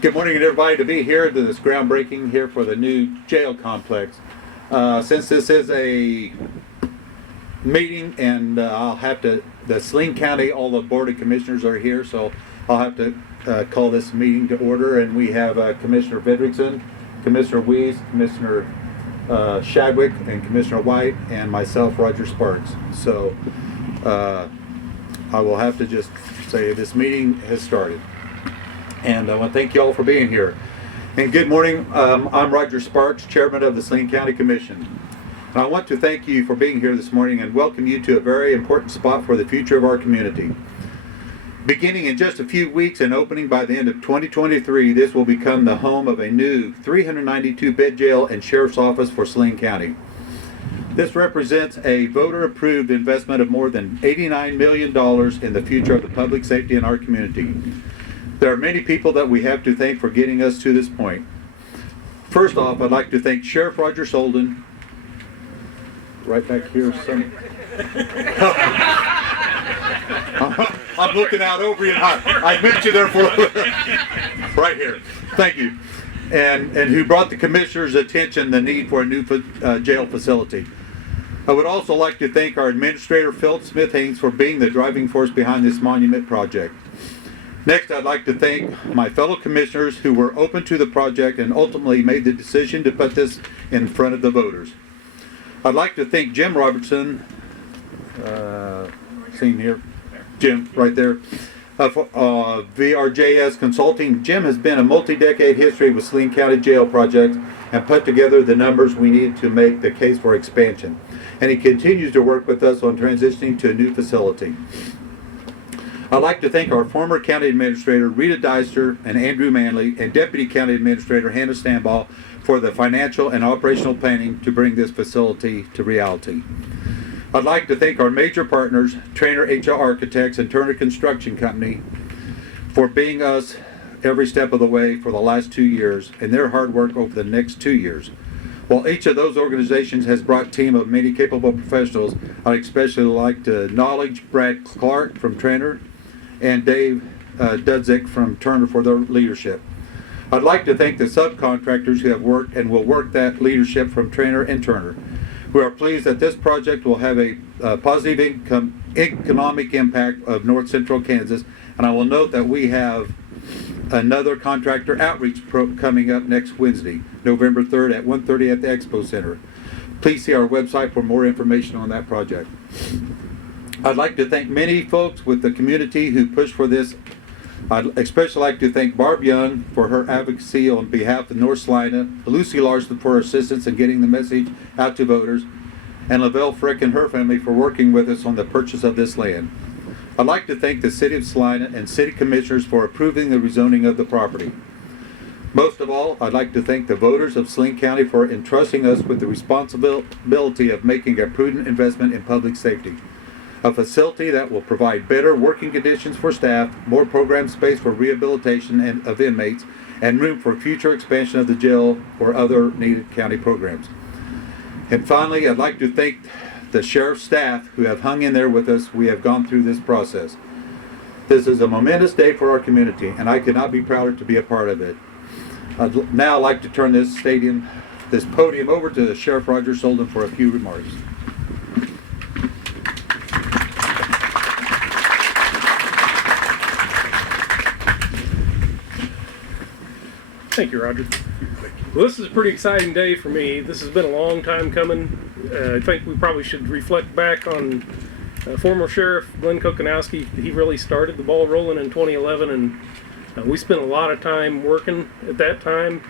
Good morning to everybody to be here to this groundbreaking here for the new jail complex. Since this is a meeting and I'll have to, the Saline County, all the Board of Commissioners are here, so I'll have to call this meeting to order. And we have Commissioner Vidrickson, Commissioner Weiss, Commissioner Shadwick, and Commissioner White, and myself, Roger Sparks. So I will have to just say this meeting has started. And I want to thank you all for being here. And good morning, I'm Roger Sparks, Chairman of the Saline County Commission. And I want to thank you for being here this morning and welcome you to a very important spot for the future of our community. Beginning in just a few weeks and opening by the end of 2023, this will become the home of a new 392-bed jail and sheriff's office for Saline County. This represents a voter-approved investment of more than $89 million in the future of the public safety in our community. There are many people that we have to thank for getting us to this point. First off, I'd like to thank Sheriff Roger Solden. Right back here, some. I'm looking out over you. I meant you there for right here. Thank you, and who brought the commissioner's attention the need for a new jail facility. I would also like to thank our administrator Phil Smith-Haynes for being the driving force behind this monument project. Next, I'd like to thank my fellow commissioners who were open to the project and ultimately made the decision to put this in front of the voters. I'd like to thank Jim Robertson, seen here, Jim, right there, for VRJS Consulting. Jim has been a multi-decade history with Saline County Jail projects and put together the numbers we needed to make the case for expansion. And he continues to work with us on transitioning to a new facility. I'd like to thank our former County Administrator Rita Deister and Andrew Manley and Deputy County Administrator Hannah Stanball for the financial and operational planning to bring this facility to reality. I'd like to thank our major partners, Trainer HR Architects and Turner Construction Company, for being us every step of the way for the last 2 years and their hard work over the next 2 years. While each of those organizations has brought a team of many capable professionals, I'd especially like to acknowledge Brad Clark from Trainer and Dave Dudzik from Turner for their leadership. I'd like to thank the subcontractors who have worked and will work that leadership from Trainer and Turner. We are pleased that this project will have a positive economic impact of North Central Kansas, and I will note that we have another contractor outreach coming up next Wednesday, November 3rd at 1:30 at the Expo Center. Please see our website for more information on that project. I'd like to thank many folks with the community who pushed for this. I'd especially like to thank Barb Young for her advocacy on behalf of North Salina, Lucy Larson for her assistance in getting the message out to voters, and Lavelle Frick and her family for working with us on the purchase of this land. I'd like to thank the City of Salina and City Commissioners for approving the rezoning of the property. Most of all, I'd like to thank the voters of Saline County for entrusting us with the responsibility of making a prudent investment in public safety. A facility that will provide better working conditions for staff, more program space for rehabilitation of inmates, and room for future expansion of the jail or other needed county programs. And finally, I'd like to thank the sheriff's staff who have hung in there with us. We have gone through this process. This is a momentous day for our community, and I could not be prouder to be a part of it. I'd now like to turn this podium over to Sheriff Roger Solden for a few remarks. Thank you, Roger. Well, this is a pretty exciting day for me. This has been a long time coming. I think we probably should reflect back on former Sheriff Glenn Kokonowski. He really started the ball rolling in 2011, and we spent a lot of time working at that time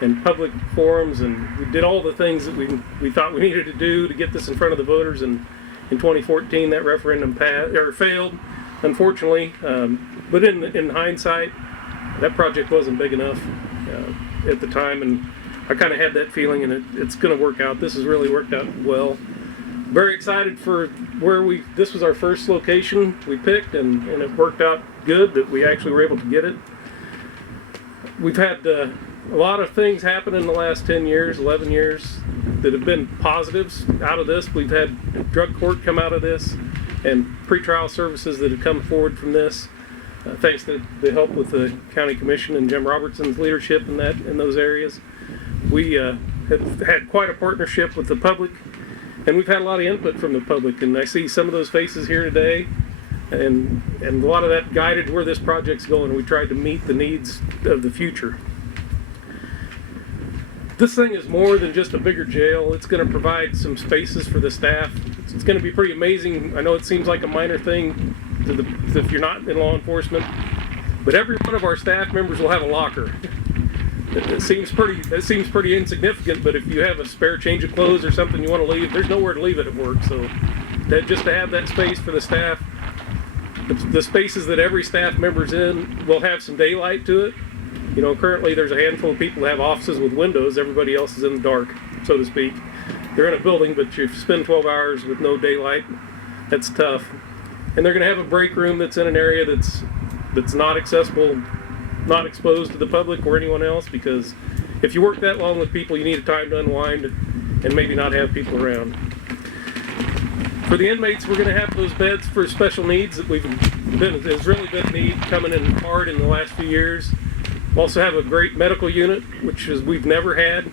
in public forums, and we did all the things that we thought we needed to do to get this in front of the voters. And in 2014, that referendum failed, unfortunately. But in hindsight, that project wasn't big enough at the time, and I kind of had that feeling, and it's going to work out. This has really worked out well. Very excited for this was our first location we picked, and it worked out good that we actually were able to get it. We've had a lot of things happen in the last 10 years, 11 years that have been positives out of this. We've had drug court come out of this and pretrial services that have come forward from this. thanks to the help with the county commission and Jim Robertson's leadership in those areas. We have had quite a partnership with the public, and we've had a lot of input from the public, and I see some of those faces here today, and a lot of that guided where this project's going. We tried to meet the needs of the future. This thing is more than just a bigger jail. It's going to provide some spaces for the staff. It's going to be pretty amazing. I know it seems like a minor thing if you're not in law enforcement, but every one of our staff members will have a locker. It seems pretty insignificant, but if you have a spare change of clothes or something you want to leave, there's nowhere to leave it at work. So just to have that space for the staff, the spaces that every staff member's in will have some daylight to it. You know, currently there's a handful of people who have offices with windows. Everybody else is in the dark, so to speak. They're in a building, but you spend 12 hours with no daylight. That's tough. And they're going to have a break room that's in an area that's not accessible, not exposed to the public or anyone else, because if you work that long with people, you need a time to unwind and maybe not have people around. For the inmates, we're going to have those beds for special needs that has really been a need coming in hard in the last few years. We also have a great medical unit, which we've never had,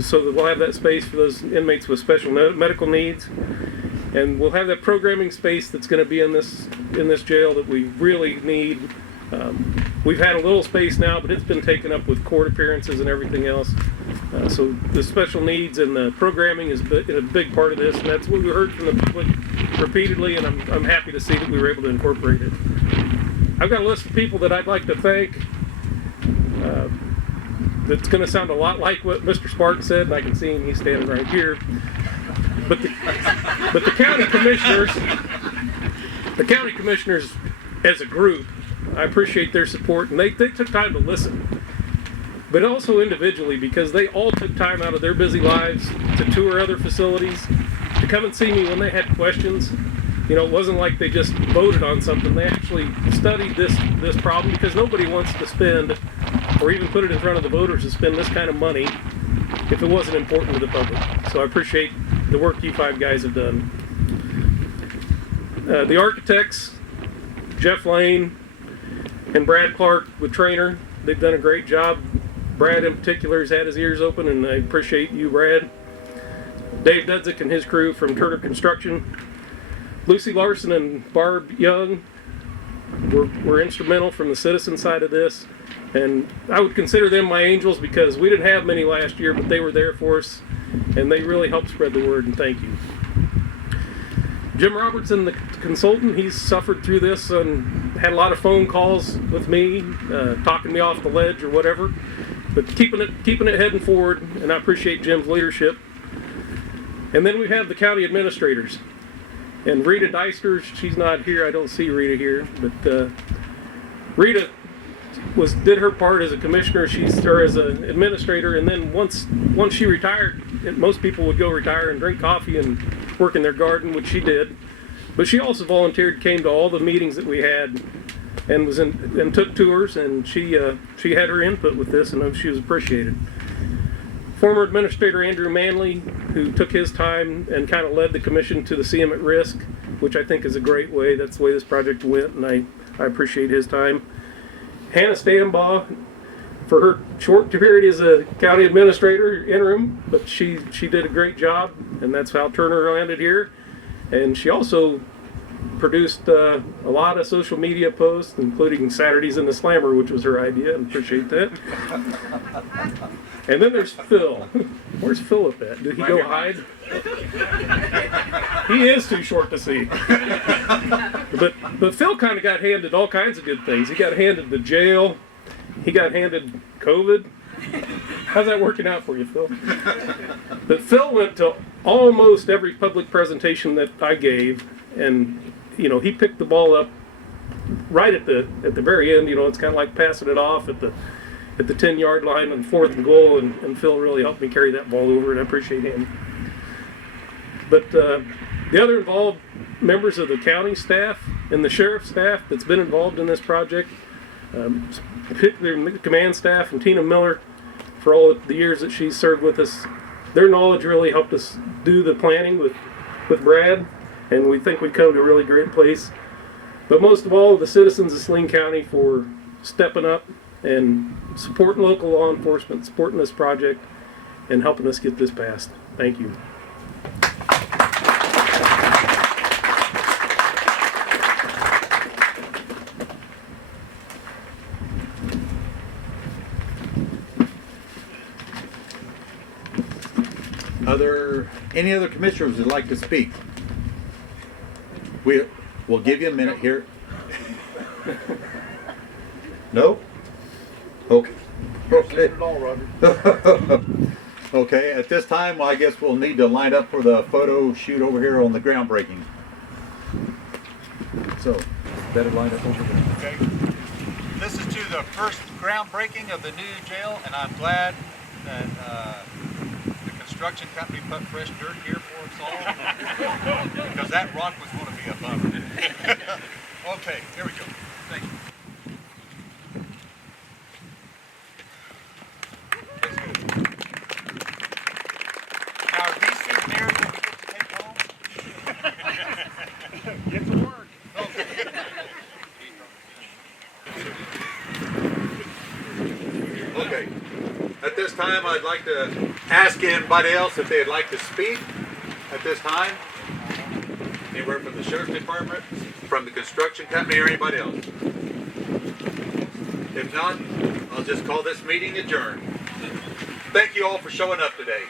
so that we'll have that space for those inmates with special medical needs. And we'll have that programming space that's going to be in this jail that we really need. We've had a little space now, but it's been taken up with court appearances and everything else. So the special needs and the programming is a big part of this, and that's what we heard from the public repeatedly, and I'm happy to see that we were able to incorporate it. I've got a list of people that I'd like to thank. That's going to sound a lot like what Mr. Sparks said, and I can see him, he's standing right here. But the county commissioners as a group, I appreciate their support, and they took time to listen. But also individually, because they all took time out of their busy lives to tour other facilities, to come and see me when they had questions. You know, it wasn't like they just voted on something. They actually studied this problem, because nobody wants to spend, or even put it in front of the voters to spend this kind of money if it wasn't important to the public. So I appreciate the work you five guys have done. The architects, Jeff Lane and Brad Clark with Trainer, they've done a great job. Brad in particular has had his ears open, and I appreciate you, Brad. Dave Dudzik and his crew from Turner Construction. Lucy Larson and Barb Young were instrumental from the citizen side of this, and I would consider them my angels, because we didn't have many last year, but they were there for us, and they really helped spread the word, and thank you. Jim Robertson, the consultant, he's suffered through this and had a lot of phone calls with me, talking me off the ledge or whatever, but keeping it heading forward, and I appreciate Jim's leadership. And then we have the county administrators. And Rita Deister, she's not here. I don't see Rita here, but Rita did her part as a commissioner, or as an administrator, and then once she retired, most people would go retire and drink coffee and work in their garden, which she did. But she also volunteered, came to all the meetings that we had, and took tours, and she had her input with this, and she was appreciated. Former Administrator Andrew Manley, who took his time and kind of led the commission to the CM at Risk, which I think is a great way. That's the way this project went, and I appreciate his time. Hannah Stanbaugh, for her short period as a county administrator, interim, but she did a great job, and that's how Turner landed here. And she also produced a lot of social media posts, including Saturdays in the Slammer, which was her idea, and appreciate that. And then there's Phil. Where's Philip at? Did he go hide? He is too short to see. But Phil kind of got handed all kinds of good things. He got handed the jail. He got handed COVID. How's that working out for you, Phil? But Phil went to almost every public presentation that I gave, and he picked the ball up right at the very end. It's kind of like passing it off at the 10-yard line on 4th and goal, and Phil really helped me carry that ball over, and I appreciate him. But the other involved members of the county staff and the sheriff's staff that's been involved in this project, particularly the command staff and Tina Miller, for all the years that she's served with us, their knowledge really helped us do the planning with Brad, and we think we've come to a really great place. but most of all, the citizens of Saline County for stepping up and supporting local law enforcement, supporting this project, and helping us get this passed. Thank you. Any other commissioners would like to speak? We'll give you a minute here. No? Okay. Okay. Okay, at this time, I guess we'll need to line up for the photo shoot over here on the groundbreaking. So, better line up over there. Okay. This is to the first groundbreaking of the new jail, and I'm glad that the construction company put fresh dirt here for us all, because that rock was going to be a bummer. Okay, here we go. Thank you. Now, are these souvenirs that we get to take home? Get to work. Okay. Okay. At this time, I'd like to ask anybody else if they'd like to speak at this time. Anywhere from the Sheriff's Department, from the construction company, or anybody else. If not, I'll just call this meeting adjourned. Thank you all for showing up today.